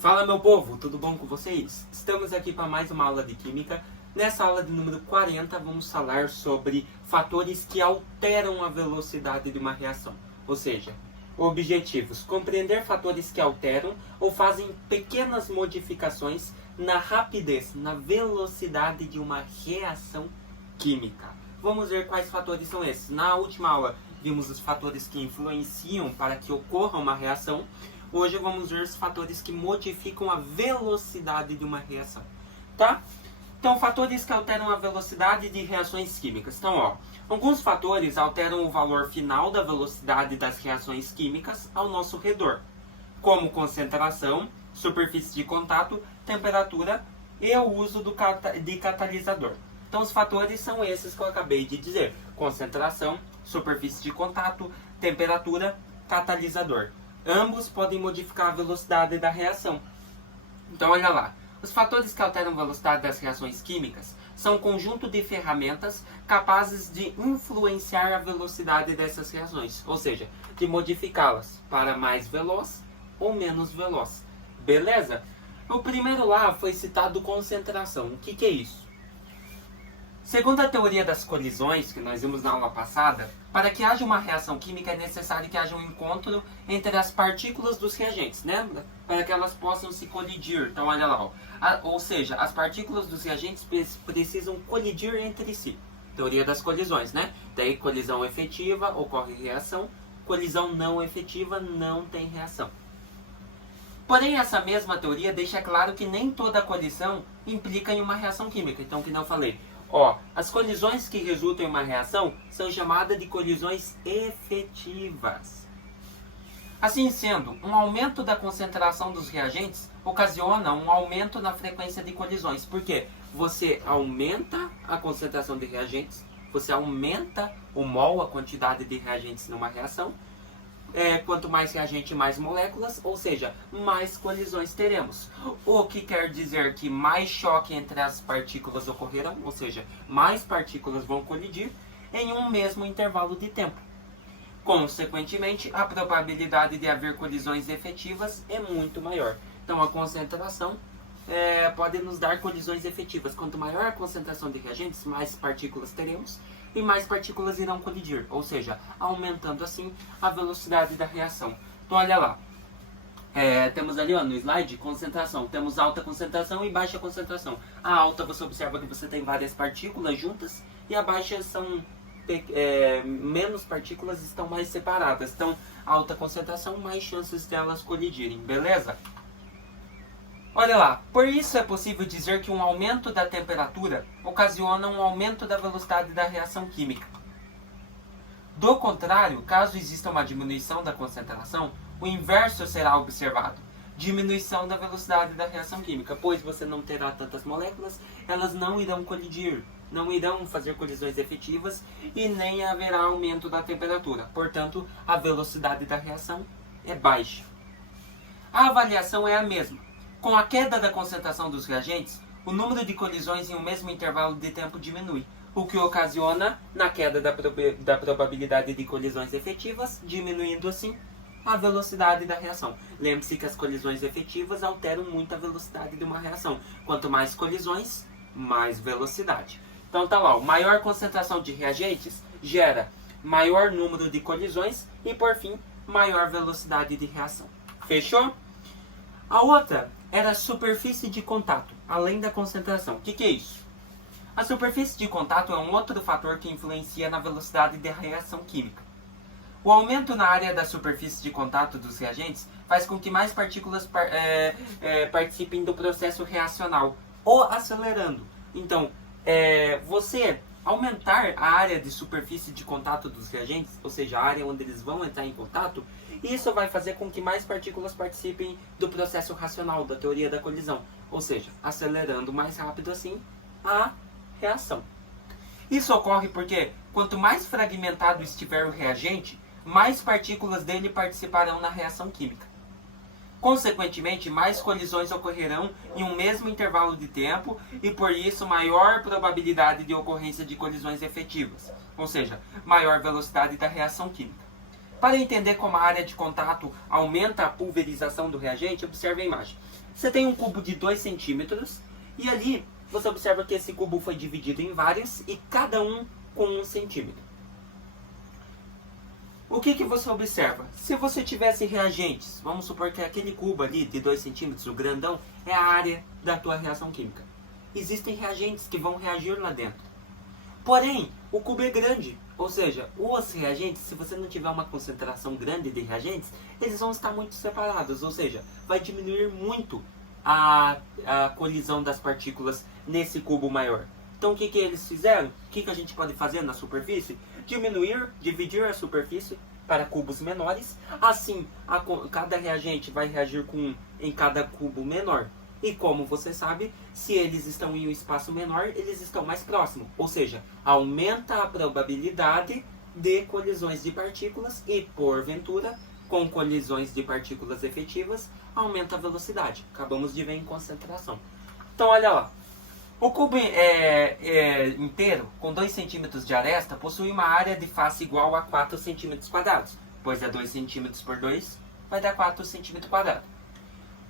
Fala, meu povo, tudo bom com vocês? Estamos aqui para mais uma aula de Química. Nessa aula de número 40 vamos falar sobre fatores que alteram a velocidade de uma reação. Ou seja, objetivos: compreender fatores que alteram ou fazem pequenas modificações na rapidez, na velocidade de uma reação química. Vamos ver quais fatores são esses. Na última aula vimos os fatores que influenciam para que ocorra uma reação. Hoje vamos ver os fatores que modificam a velocidade de uma reação, tá? Então, fatores que alteram a velocidade de reações químicas. Então, alguns fatores alteram o valor final da velocidade das reações químicas ao nosso redor, como concentração, superfície de contato, temperatura e o uso de catalisador. Então, os fatores são esses que eu acabei de dizer: concentração, superfície de contato, temperatura, catalisador. Ambos podem modificar a velocidade da reação. Então, olha lá. Os fatores que alteram a velocidade das reações químicas são um conjunto de ferramentas capazes de influenciar a velocidade dessas reações, ou seja, de modificá-las para mais veloz ou menos veloz. Beleza? O primeiro lá foi citado concentração. O que é isso? Segundo a teoria das colisões, que nós vimos na aula passada, para que haja uma reação química é necessário que haja um encontro entre as partículas dos reagentes, né? Para que elas possam se colidir. Então, olha lá. Ou seja, as partículas dos reagentes precisam colidir entre si. Teoria das colisões, né? Daí, colisão efetiva, ocorre reação. Colisão não efetiva, não tem reação. Porém, essa mesma teoria deixa claro que nem toda colisão implica em uma reação química. Então, como eu falei, as colisões que resultam em uma reação são chamadas de colisões efetivas. Assim sendo, um aumento da concentração dos reagentes ocasiona um aumento na frequência de colisões. Por quê? Você aumenta a concentração de reagentes, você aumenta o mol, a quantidade de reagentes numa reação. Quanto mais reagente, mais moléculas, ou seja, mais colisões teremos. O que quer dizer que mais choque entre as partículas ocorrerão, ou seja, mais partículas vão colidir em um mesmo intervalo de tempo. Consequentemente, a probabilidade de haver colisões efetivas é muito maior. Então, a concentração pode nos dar colisões efetivas. Quanto maior a concentração de reagentes, mais partículas teremos e mais partículas irão colidir, ou seja, aumentando assim a velocidade da reação. Então, olha lá. Temos ali no slide concentração. Temos alta concentração e baixa concentração. A alta, você observa que você tem várias partículas juntas, e a baixa são menos partículas, estão mais separadas. Então, alta concentração, mais chances delas colidirem, beleza? Olha lá, por isso é possível dizer que um aumento da temperatura ocasiona um aumento da velocidade da reação química. Do contrário, caso exista uma diminuição da concentração, o inverso será observado: diminuição da velocidade da reação química, pois você não terá tantas moléculas, elas não irão colidir, não irão fazer colisões efetivas e nem haverá aumento da temperatura. Portanto, a velocidade da reação é baixa. A avaliação é a mesma. Com a queda da concentração dos reagentes, o número de colisões em um mesmo intervalo de tempo diminui, o que ocasiona na queda da probabilidade de colisões efetivas, diminuindo assim a velocidade da reação. Lembre-se que as colisões efetivas alteram muito a velocidade de uma reação. Quanto mais colisões, mais velocidade. Então tá lá, maior concentração de reagentes gera maior número de colisões e, por fim, maior velocidade de reação. Fechou? A outra era a superfície de contato, além da concentração. O que é isso? A superfície de contato é um outro fator que influencia na velocidade da reação química. O aumento na área da superfície de contato dos reagentes faz com que mais partículas participem do processo reacional, ou acelerando. Então, você aumentar a área de superfície de contato dos reagentes, ou seja, a área onde eles vão entrar em contato, isso vai fazer com que mais partículas participem do processo racional, da teoria da colisão, ou seja, acelerando mais rápido assim a reação. Isso ocorre porque quanto mais fragmentado estiver o reagente, mais partículas dele participarão na reação química. Consequentemente, mais colisões ocorrerão em um mesmo intervalo de tempo e, por isso, maior probabilidade de ocorrência de colisões efetivas, ou seja, maior velocidade da reação química. Para entender como a área de contato aumenta a pulverização do reagente, observe a imagem. Você tem um cubo de 2 centímetros e ali você observa que esse cubo foi dividido em vários e cada um com 1 centímetro. O que você observa? Se você tivesse reagentes, vamos supor que aquele cubo ali de 2 centímetros, o grandão, é a área da tua reação química. Existem reagentes que vão reagir lá dentro. Porém, o cubo é grande, ou seja, os reagentes, se você não tiver uma concentração grande de reagentes, eles vão estar muito separados, ou seja, vai diminuir muito a colisão das partículas nesse cubo maior. Então o que eles fizeram? O que a gente pode fazer na superfície? Dividir a superfície para cubos menores, assim cada reagente vai reagir em cada cubo menor. E como você sabe, se eles estão em um espaço menor, eles estão mais próximos. Ou seja, aumenta a probabilidade de colisões de partículas e, porventura, com colisões de partículas efetivas, aumenta a velocidade. Acabamos de ver em concentração. Então, olha lá. O cubo inteiro, com 2 centímetros de aresta, possui uma área de face igual a 4 centímetros quadrados. Pois é 2 centímetros por 2, vai dar 4 centímetros quadrados.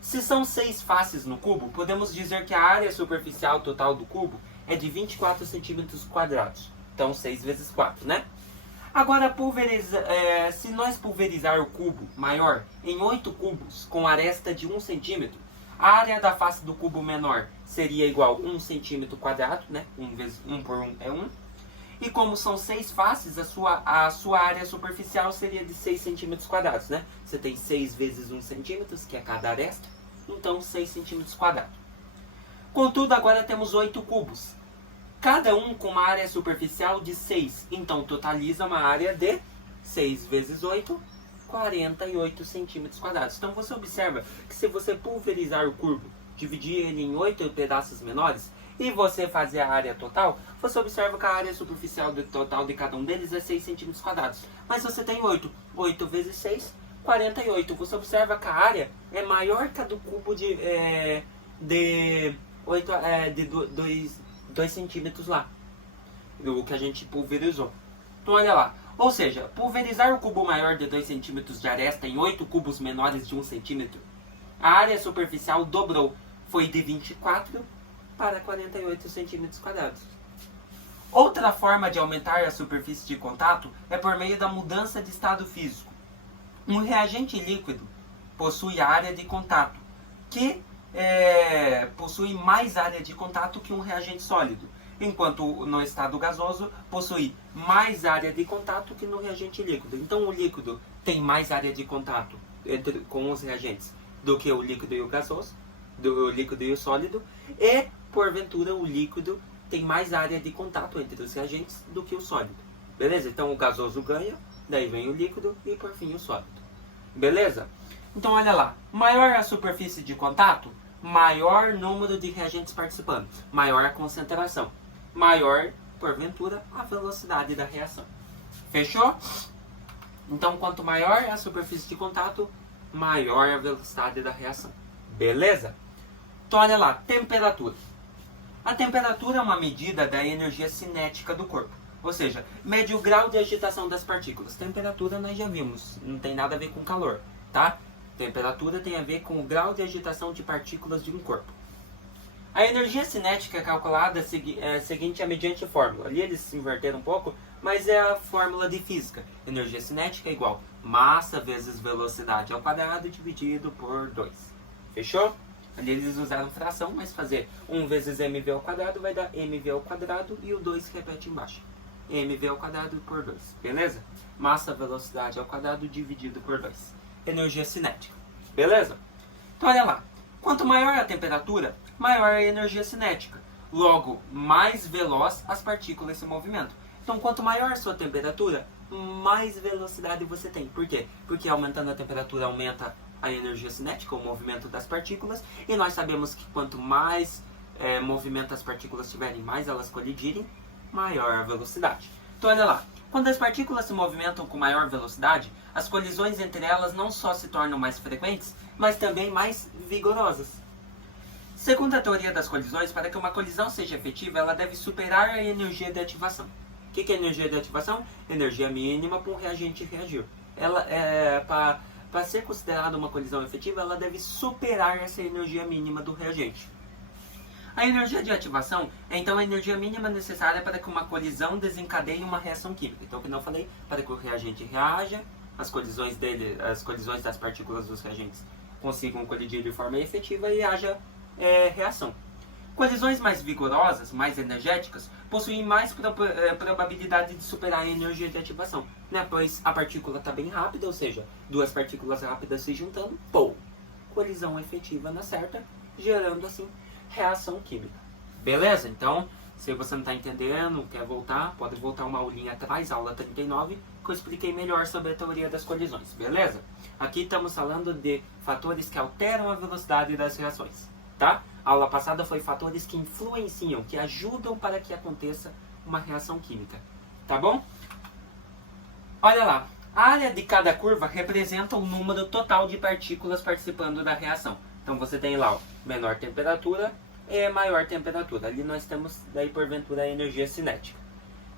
Se são 6 faces no cubo, podemos dizer que a área superficial total do cubo é de 24 centímetros quadrados. Então 6 vezes 4, né? Agora, se nós pulverizar o cubo maior em 8 cubos com aresta de 1 centímetro, a área da face do cubo menor seria igual a 1 centímetro quadrado, né? 1 por 1 é 1. E como são 6 faces, a sua área superficial seria de 6 centímetros quadrados, né? Você tem 6 vezes 1 centímetro, que é cada aresta, então 6 centímetros quadrados. Contudo, agora temos 8 cubos, cada um com uma área superficial de 6, então totaliza uma área de 6 vezes 8, 48 centímetros quadrados. Então você observa que se você pulverizar o cubo, dividir ele em 8 pedaços menores, e você fazer a área total, você observa que a área superficial total de cada um deles é 6 centímetros quadrados. Mas você tem 8. 8 vezes 6, 48. Você observa que a área é maior que a do cubo de 2 centímetros lá. O que a gente pulverizou. Então olha lá. Ou seja, pulverizar o cubo maior de 2 centímetros de aresta em 8 cubos menores de 1 centímetro, a área superficial dobrou. Foi de 24 para 48 centímetros quadrados. Outra forma de aumentar a superfície de contato é por meio da mudança de estado físico. Um reagente líquido possui área de contato, que possui mais área de contato que um reagente sólido, enquanto no estado gasoso possui mais área de contato que no reagente líquido. Então o líquido tem mais área de contato com os reagentes do que o líquido e o gasoso, do líquido e o sólido, e porventura o líquido tem mais área de contato entre os reagentes do que o sólido. Beleza? Então o gasoso ganha, daí vem o líquido e por fim o sólido. Beleza? Então olha lá, maior a superfície de contato, maior número de reagentes participando, maior a concentração, maior, porventura, a velocidade da reação. Fechou? Então quanto maior a superfície de contato, maior a velocidade da reação. Beleza? Então olha lá, temperatura. A temperatura é uma medida da energia cinética do corpo, ou seja, mede o grau de agitação das partículas. Temperatura nós já vimos, não tem nada a ver com calor, tá? Temperatura tem a ver com o grau de agitação de partículas de um corpo. A energia cinética é calculada seguinte a mediante fórmula. Ali eles se inverteram um pouco, mas é a fórmula de física. Energia cinética é igual massa vezes velocidade ao quadrado dividido por 2. Fechou? Ali eles usaram fração, mas fazer 1 vezes mv ao quadrado vai dar mv ao quadrado e o 2 repete embaixo. mv ao quadrado por 2, beleza? Massa, velocidade ao quadrado dividido por 2. Energia cinética, beleza? Então olha lá, quanto maior a temperatura, maior a energia cinética. Logo, mais veloz as partículas se movimentam. Então quanto maior a sua temperatura, mais velocidade você tem. Por quê? Porque aumentando a temperatura aumenta a energia cinética, o movimento das partículas, e nós sabemos que quanto mais movimento as partículas tiverem, mais elas colidirem, maior a velocidade. Então olha lá, quando as partículas se movimentam com maior velocidade, as colisões entre elas não só se tornam mais frequentes, mas também mais vigorosas. Segundo a teoria das colisões, para que uma colisão seja efetiva, ela deve superar a energia de ativação. O que é energia de ativação? Energia mínima para um reagente reagir. ela para ser considerada uma colisão efetiva, ela deve superar essa energia mínima do reagente. A energia de ativação é então a energia mínima necessária para que uma colisão desencadeie uma reação química. Então, como eu falei, para que o reagente reaja, as colisões das partículas dos reagentes consigam colidir de forma efetiva e haja reação. Colisões mais vigorosas, mais energéticas, possuem mais probabilidade de superar a energia de ativação, né? Pois a partícula está bem rápida, ou seja, duas partículas rápidas se juntando, pô, colisão efetiva na certa, gerando assim reação química. Beleza? Então, se você não está entendendo, quer voltar, pode voltar uma aulinha atrás, aula 39, que eu expliquei melhor sobre a teoria das colisões. Beleza? Aqui estamos falando de fatores que alteram a velocidade das reações, tá? A aula passada foi fatores que influenciam, que ajudam para que aconteça uma reação química. Tá bom? Olha lá. A área de cada curva representa o número total de partículas participando da reação. Então você tem lá, ó, menor temperatura e maior temperatura. Ali nós temos, daí porventura, a energia cinética.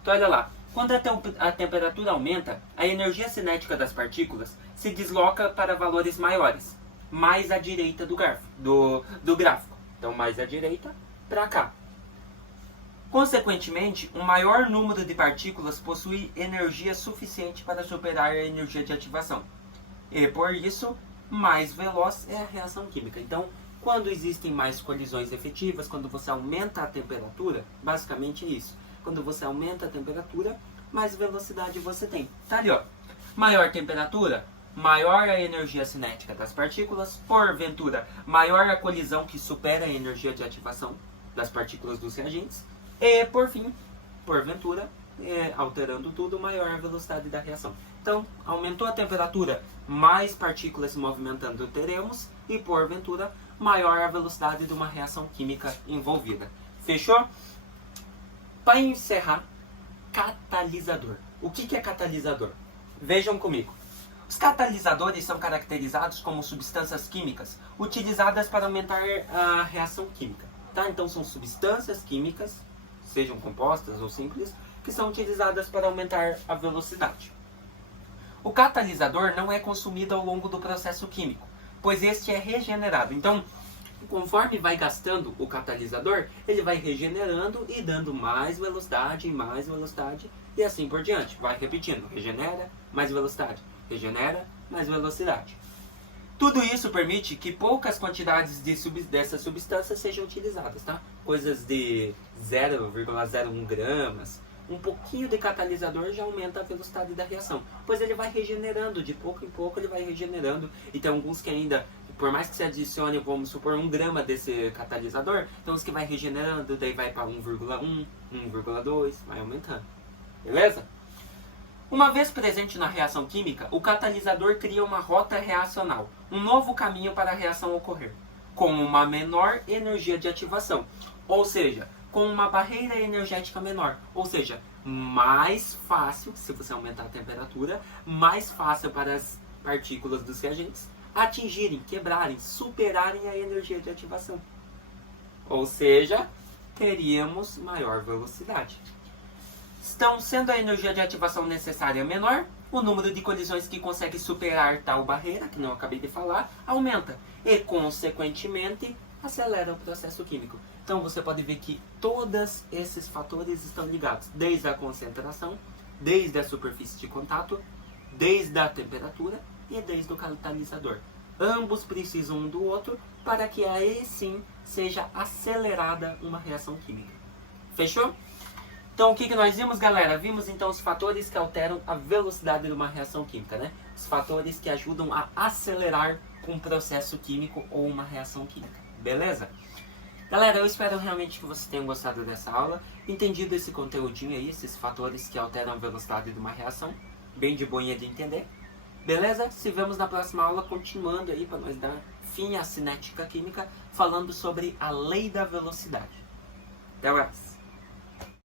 Então olha lá. Quando a temperatura aumenta, a energia cinética das partículas se desloca para valores maiores, mais à direita do gráfico. Então, mais à direita, para cá. Consequentemente, um maior número de partículas possui energia suficiente para superar a energia de ativação. E, por isso, mais veloz é a reação química. Então, quando existem mais colisões efetivas, quando você aumenta a temperatura, basicamente isso. Quando você aumenta a temperatura, mais velocidade você tem. Tá ali, ó. Maior temperatura, maior a energia cinética das partículas, porventura, maior a colisão que supera a energia de ativação das partículas dos reagentes, e, por fim, porventura, alterando tudo, maior a velocidade da reação. Então, aumentou a temperatura, mais partículas se movimentando teremos, e, porventura, maior a velocidade de uma reação química envolvida. Fechou? Para encerrar, catalisador. O que é catalisador? Vejam comigo. Os catalisadores são caracterizados como substâncias químicas utilizadas para aumentar a reação química. Tá? Então são substâncias químicas, sejam compostas ou simples, que são utilizadas para aumentar a velocidade. O catalisador não é consumido ao longo do processo químico, pois este é regenerado. Então, conforme vai gastando o catalisador, ele vai regenerando e dando mais velocidade e assim por diante. Vai repetindo, regenera, mais velocidade. Regenera, mais velocidade. Tudo isso permite que poucas quantidades dessas substâncias sejam utilizadas, tá? Coisas de 0,01 gramas. Um pouquinho de catalisador já aumenta a velocidade da reação, pois ele vai regenerando, de pouco em pouco ele vai regenerando. E tem alguns que ainda, por mais que se adicione, vamos supor, 1 grama desse catalisador, então os que vai regenerando, daí vai para 1,1, 1,2, vai aumentando. Beleza? Uma vez presente na reação química, o catalisador cria uma rota reacional, um novo caminho para a reação ocorrer, com uma menor energia de ativação, ou seja, com uma barreira energética menor, ou seja, mais fácil, se você aumentar a temperatura, mais fácil para as partículas dos reagentes atingirem, quebrarem, superarem a energia de ativação. Ou seja, teríamos maior velocidade. Estão sendo a energia de ativação necessária menor, o número de colisões que consegue superar tal barreira, que não acabei de falar, aumenta e, consequentemente, acelera o processo químico. Então você pode ver que todos esses fatores estão ligados, desde a concentração, desde a superfície de contato, desde a temperatura e desde o catalisador. Ambos precisam um do outro para que aí sim seja acelerada uma reação química. Fechou? Então o que nós vimos, galera? Vimos então os fatores que alteram a velocidade de uma reação química, né? Os fatores que ajudam a acelerar um processo químico ou uma reação química. Beleza? Galera, eu espero realmente que vocês tenham gostado dessa aula, entendido esse conteúdinho aí, esses fatores que alteram a velocidade de uma reação, bem de boinha de entender. Beleza? Se vemos na próxima aula, continuando aí para nós dar fim à cinética química, falando sobre a lei da velocidade. Até mais!